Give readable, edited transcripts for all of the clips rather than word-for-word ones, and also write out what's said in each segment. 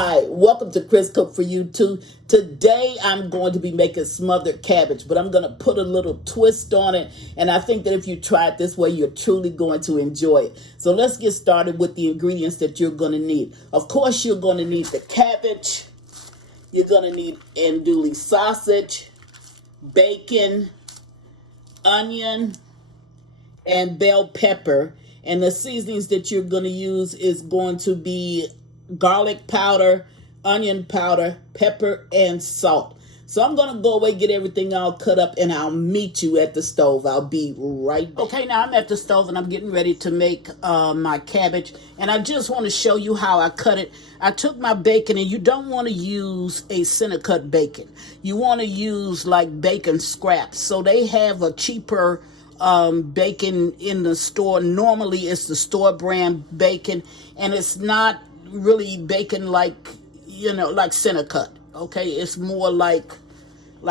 Hi, welcome to Chris Cook for You Too. Today I'm going to be making smothered cabbage, but I'm going to put a little twist on it. And I think that if you try it this way, you're truly going to enjoy it. So let's get started with the ingredients that you're going to need. Of course, you're going to need the cabbage. You're going to need andouille sausage, bacon, onion, and bell pepper. And the seasonings that you're going to use is going to be garlic powder, onion powder, pepper, and salt. So I'm going to go away, get everything all cut up, and I'll meet you at the stove. I'll be right back. Okay, now I'm at the stove, and I'm getting ready to make my cabbage. And I just want to show you how I cut it. I took my bacon, and you don't want to use a center cut bacon. You want to use like bacon scraps. So they have a cheaper bacon in the store. Normally it's the store brand bacon, and it's not really bacon like, like center cut. Okay, it's more like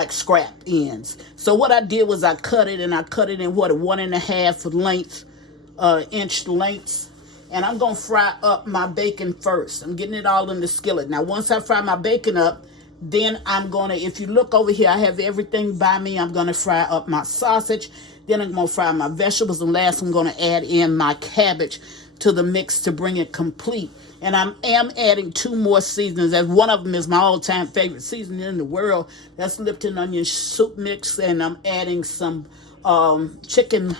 scrap ends. So what I did was I cut it, and I cut it in what, 1.5 inch lengths. And I'm gonna fry up my bacon first. I'm getting it all in the skillet. Now once I fry my bacon up, then I'm gonna, if you look over here, I have everything by me. I'm gonna fry up my sausage, then I'm gonna fry my vegetables, and last I'm gonna add in my cabbage to the mix to bring it complete. And I am adding 2 more seasonings, as one of them is my all-time favorite seasoning in the world. That's Lipton onion soup mix, and I'm adding some chicken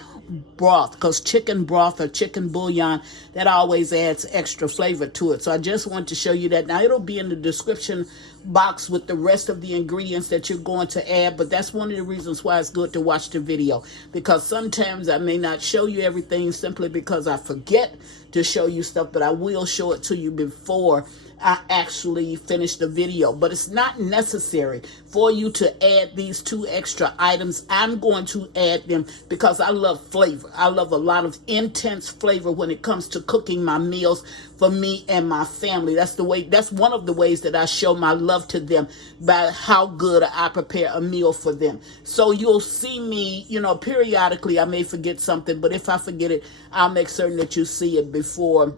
broth, because chicken broth or chicken bouillon, that always adds extra flavor to it. So I just want to show you that. Now it'll be in the description box with the rest of the ingredients that you're going to add, but that's one of the reasons why it's good to watch the video, because sometimes I may not show you everything simply because I forget to show you stuff, but I will show it to you before I actually finish the video. But it's not necessary for you to add these 2 extra items. I'm going to add them because I love flavor. I love a lot of intense flavor when it comes to cooking my meals for me and my family. That's one of the ways that I show my love to them, by how good I prepare a meal for them. So you'll see me, periodically I may forget something, but if I forget it, I'll make certain that you see it before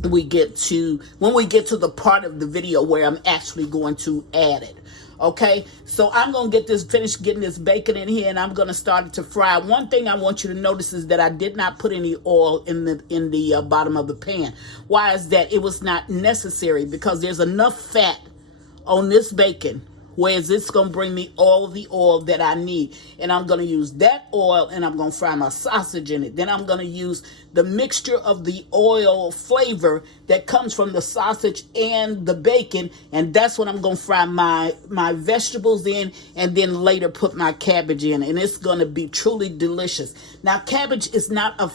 when we get to the part of the video where I'm actually going to add it. Okay, so I'm going to finish getting this bacon in here, and I'm going to start it to fry. One thing I want you to notice is that I did not put any oil in the bottom of the pan. Why is that? It was not necessary, because there's enough fat on this bacon, whereas it's going to bring me all the oil that I need. And I'm going to use that oil, and I'm going to fry my sausage in it. Then I'm going to use the mixture of the oil flavor that comes from the sausage and the bacon, and that's what I'm going to fry my vegetables in, and then later put my cabbage in, and it's going to be truly delicious. Now, cabbage is not a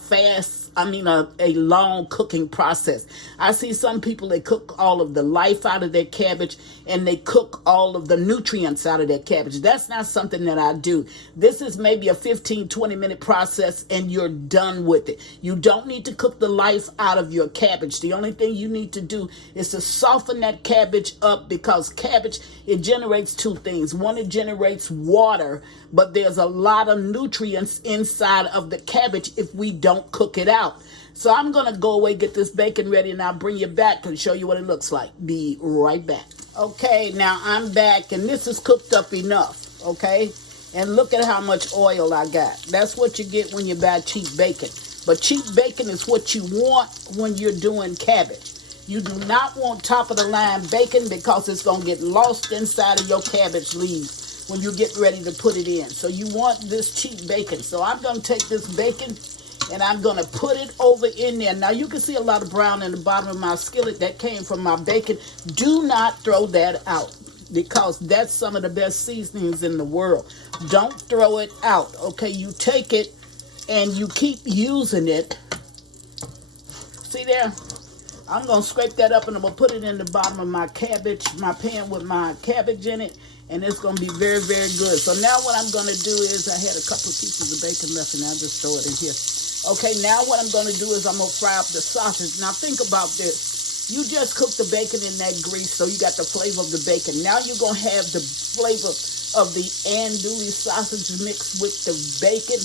long cooking process. I see some people, they cook all of the life out of their cabbage, and they cook all of the nutrients out of their cabbage. That's not something that I do. This is maybe a 15-20 minute process, and you're done with it. You don't need to cook the life out of your cabbage. The only thing you need to do is to soften that cabbage up, because cabbage, it generates 2 things. One, it generates water, but there's a lot of nutrients inside of the cabbage if we don't cook it out. So I'm going to go away, get this bacon ready, and I'll bring you back and show you what it looks like. Be right back. Okay, now I'm back, and this is cooked up enough, okay? And look at how much oil I got. That's what you get when you buy cheap bacon. But cheap bacon is what you want when you're doing cabbage. You do not want top-of-the-line bacon, because it's going to get lost inside of your cabbage leaves when you get ready to put it in. So you want this cheap bacon. So I'm going to take this bacon, and I'm going to put it over in there. Now, you can see a lot of brown in the bottom of my skillet. That came from my bacon. Do not throw that out, because that's some of the best seasonings in the world. Don't throw it out, okay? You take it, and you keep using it. See there? I'm going to scrape that up, and I'm going to put it in the bottom of my cabbage, my pan with my cabbage in it, and it's going to be very, very good. So now what I'm going to do is, I had a couple of pieces of bacon left, and I'll just throw it in here. Okay, now what I'm going to do is I'm going to fry up the sausage. Now think about this. You just cooked the bacon in that grease, so you got the flavor of the bacon. Now you're going to have the flavor of the andouille sausage mixed with the bacon.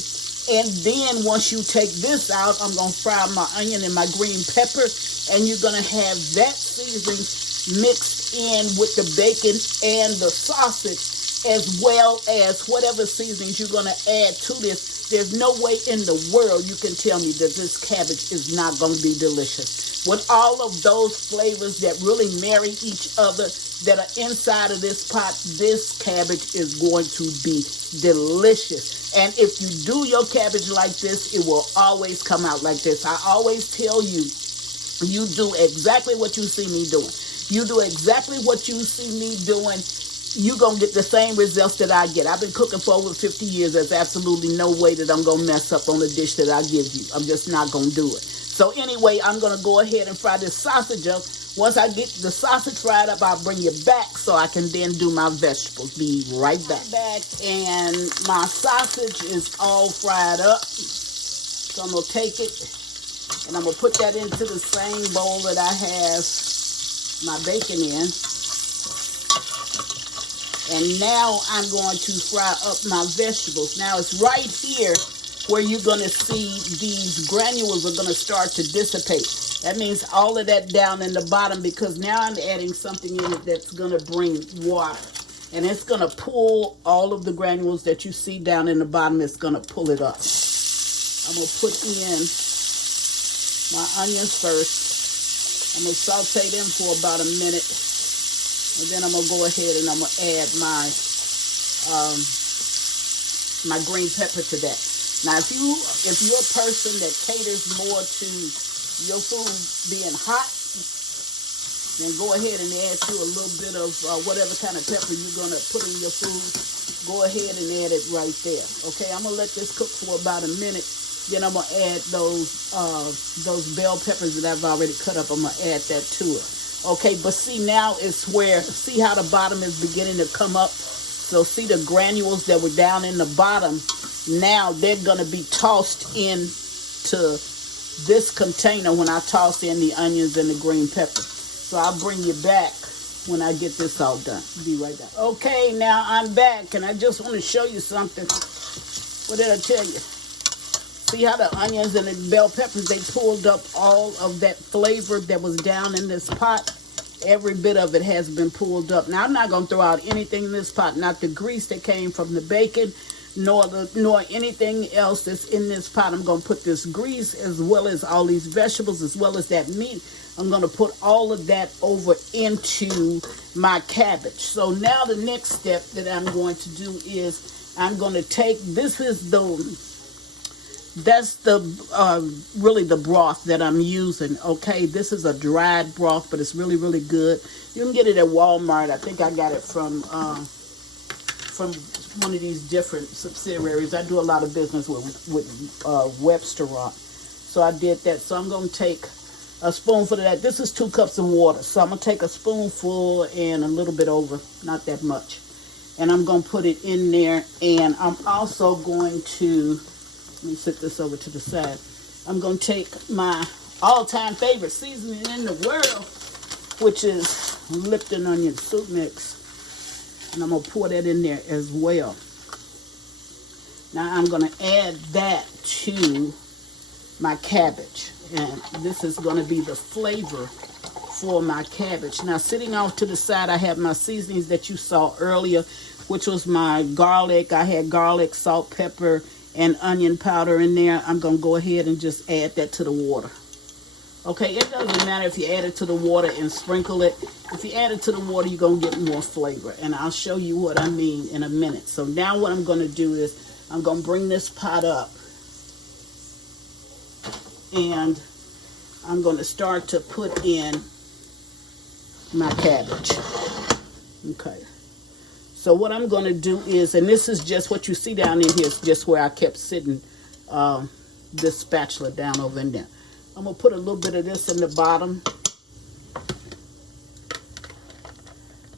And then once you take this out, I'm going to fry my onion and my green pepper, and you're going to have that seasoning mixed in with the bacon and the sausage, as well as whatever seasonings you're going to add to this. There's no way in the world you can tell me that this cabbage is not going to be delicious. With all of those flavors that really marry each other that are inside of this pot, this cabbage is going to be delicious. And if you do your cabbage like this, it will always come out like this. I always tell you, you do exactly what you see me doing. You do exactly what you see me doing, you're going to get the same results that I get. I've been cooking for over 50 years. There's absolutely no way that I'm going to mess up on the dish that I give you. I'm just not going to do it. So anyway, I'm going to go ahead and fry this sausage up. Once I get the sausage fried up, I'll bring you back so I can then do my vegetables. Be right back. And my sausage is all fried up. So I'm going to take it and I'm going to put that into the same bowl that I have my bacon in. And now I'm going to fry up my vegetables. Now it's right here where you're going to see these granules are going to start to dissipate. That means all of that down in the bottom, because now I'm adding something in it that's going to bring water. And it's going to pull all of the granules that you see down in the bottom. It's going to pull it up. I'm going to put in my onions first. I'm going to saute them for about a minute. And then I'm going to go ahead and I'm going to add my my green pepper to that. Now, if you're a person that caters more to your food being hot, then go ahead and add to a little bit of whatever kind of pepper you're going to put in your food. Go ahead and add it right there. Okay, I'm going to let this cook for about a minute. Then I'm going to add those bell peppers that I've already cut up. I'm going to add that to it. Okay, but see, now is where, see how the bottom is beginning to come up? So see the granules that were down in the bottom, now they're going to be tossed into this container when I toss in the onions and the green pepper. So I'll bring you back when I get this all done. Be right back. Okay, now I'm back, and I just want to show you something. What did I tell you? See how the onions and the bell peppers, they pulled up all of that flavor that was down in this pot. Every bit of it has been pulled up. Now, I'm not going to throw out anything in this pot, not the grease that came from the bacon, nor anything else that's in this pot. I'm going to put this grease as well as all these vegetables, as well as that meat. I'm going to put all of that over into my cabbage. So now the next step that I'm going to do is I'm going to take, that's really the broth that I'm using. Okay, this is a dried broth, but it's really, really good. You can get it at Walmart. I think I got it from one of these different subsidiaries. I do a lot of business with Websterant, so I did that. So I'm going to take a spoonful of that. This is 2 cups of water, so I'm going to take a spoonful and a little bit over, not that much, and I'm going to put it in there. And I'm also going to, let me set this over to the side. I'm going to take my all-time favorite seasoning in the world, which is Lipton onion soup mix. And I'm going to pour that in there as well. Now I'm going to add that to my cabbage. And this is going to be the flavor for my cabbage. Now, sitting off to the side, I have my seasonings that you saw earlier, which was my garlic. I had garlic, salt, pepper, and onion powder in there. I'm going to go ahead and just add that to the water. Okay, it doesn't matter if you add it to the water and sprinkle it. If you add it to the water, you're going to get more flavor. And I'll show you what I mean in a minute. So now what I'm going to do is I'm going to bring this pot up. And I'm going to start to put in my cabbage. Okay. So what I'm going to do is, and this is just what you see down in here, is just where I kept sitting this spatula down over in there. I'm going to put a little bit of this in the bottom.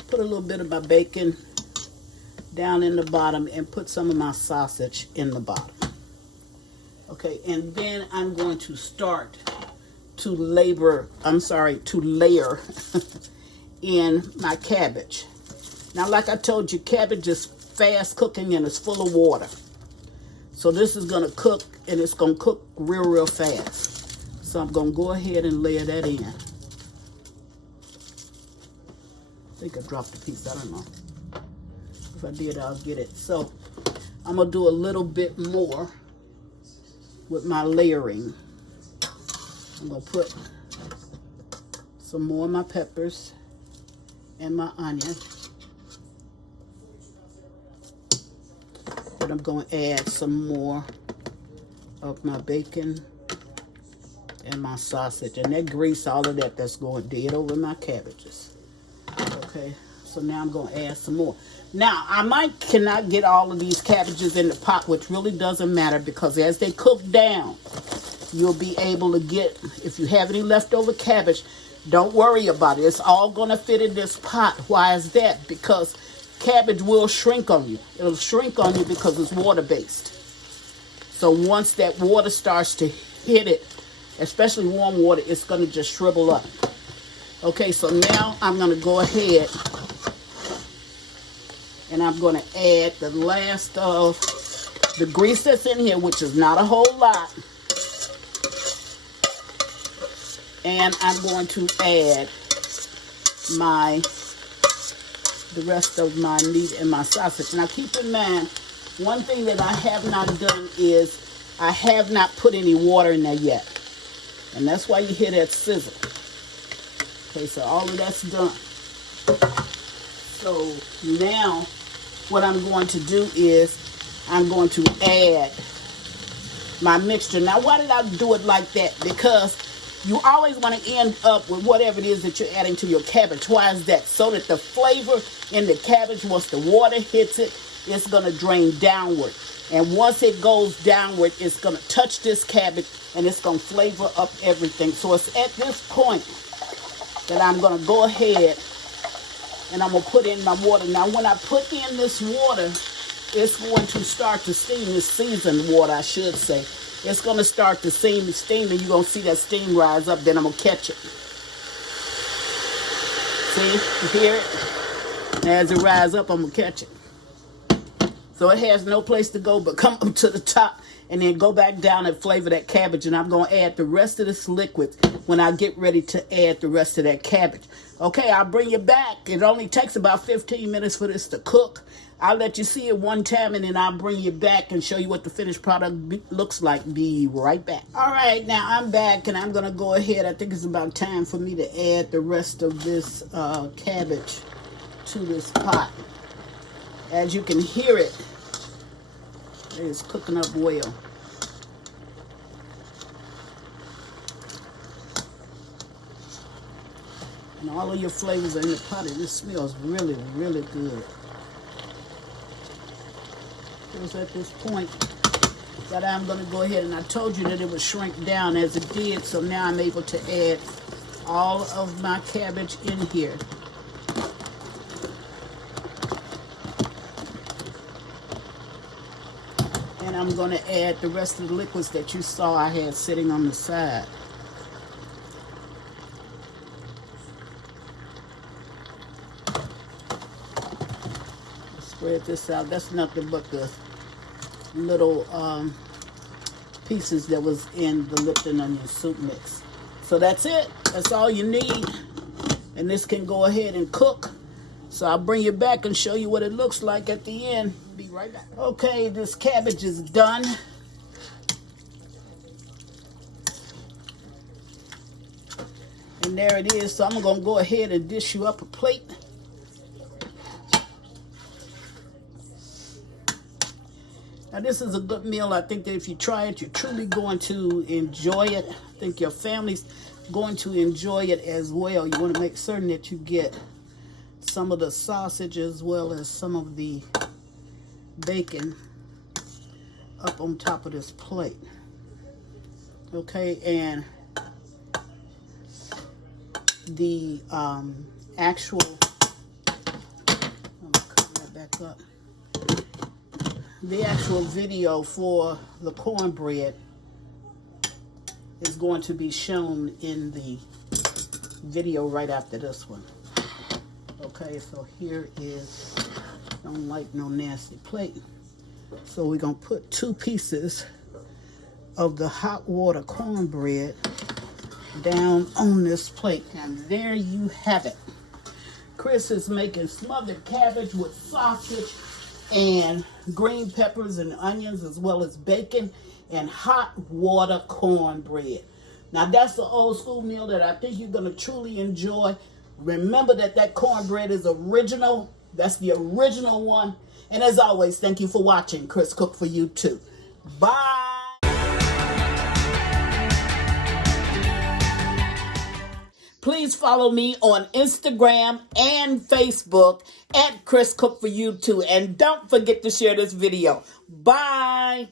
Put a little bit of my bacon down in the bottom and put some of my sausage in the bottom. Okay, and then I'm going to start to layer in my cabbage. Now, like I told you, cabbage is fast cooking and it's full of water. So this is going to cook, and it's going to cook real, real fast. So I'm going to go ahead and layer that in. think I dropped a piece. I don't know. If I did, I'll get it. So I'm going to do a little bit more with my layering. I'm going to put some more of my peppers and my onion. Then I'm going to add some more of my bacon and my sausage. And that grease, all of that, that's going dead over my cabbages. Okay, so now I'm going to add some more. Now, I cannot get all of these cabbages in the pot, which really doesn't matter, because as they cook down, you'll be able to get, if you have any leftover cabbage, don't worry about it. It's all going to fit in this pot. Why is that? Because cabbage will shrink on you. It'll shrink on you because it's water-based. So once that water starts to hit it, especially warm water, it's going to just shrivel up. Okay, so now I'm going to go ahead and I'm going to add the last of the grease that's in here, which is not a whole lot. And I'm going to add the rest of my meat and my sausage. Now keep in mind, one thing that I have not done is I have not put any water in there yet. And that's why you hear that sizzle. Okay, so all of that's done. So now what I'm going to do is I'm going to add my mixture. Now why did I do it like that? Because you always want to end up with whatever it is that you're adding to your cabbage. Why is that? So that the flavor in the cabbage, once the water hits it, it's going to drain downward. And once it goes downward, it's going to touch this cabbage and it's going to flavor up everything. So it's at this point that I'm going to go ahead and I'm going to put in my water. Now, when I put in this water, it's going to start to steam. This seasoned water, I should say. It's going to start to steam, and you're going to see that steam rise up. Then I'm going to catch it. See? You hear it? And as it rises up, I'm going to catch it. So it has no place to go but come up to the top and then go back down and flavor that cabbage. And I'm going to add the rest of this liquid when I get ready to add the rest of that cabbage. Okay, I'll bring you back. It only takes about 15 minutes for this to cook. I'll let you see it one time and then I'll bring you back and show you what the finished product looks like. Be right back. All right, now I'm back and I'm going to go ahead. I think it's about time for me to add the rest of this cabbage to this pot. As you can hear it, it's cooking up well. And all of your flavors are in the pot, and it smells really, really good. It was at this point that I'm going to go ahead, and I told you that it would shrink down as it did, so now I'm able to add all of my cabbage in here. And I'm going to add the rest of the liquids that you saw I had sitting on the side. Spread this out. That's nothing but the little pieces that was in the Lipton onion soup mix. So that's it. That's all you need. And this can go ahead and cook. So I'll bring you back and show you what it looks like at the end. Be right back. Okay, this cabbage is done. And there it is. So I'm going to go ahead and dish you up a plate. Now this is a good meal. I think that if you try it, you're truly going to enjoy it. I think your family's going to enjoy it as well. You want to make certain that you get some of the sausage as well as some of the bacon up on top of this plate. Okay, and the actual, I'm gonna cover that back up. The actual video for the cornbread is going to be shown in the video right after this one. Okay, so here is, don't like no nasty plate. So we're going to put 2 pieces of the hot water cornbread down on this plate. And there you have it. Chris is making smothered cabbage with sausage and green peppers and onions, as well as bacon and hot water cornbread. Now that's the old school meal that I think you're going to truly enjoy. Remember that cornbread is original. That's the original one. And as always, thank you for watching Chris Cook for You Too. Bye. Please follow me on Instagram and Facebook at Chris Cook for You Too. And don't forget to share this video. Bye.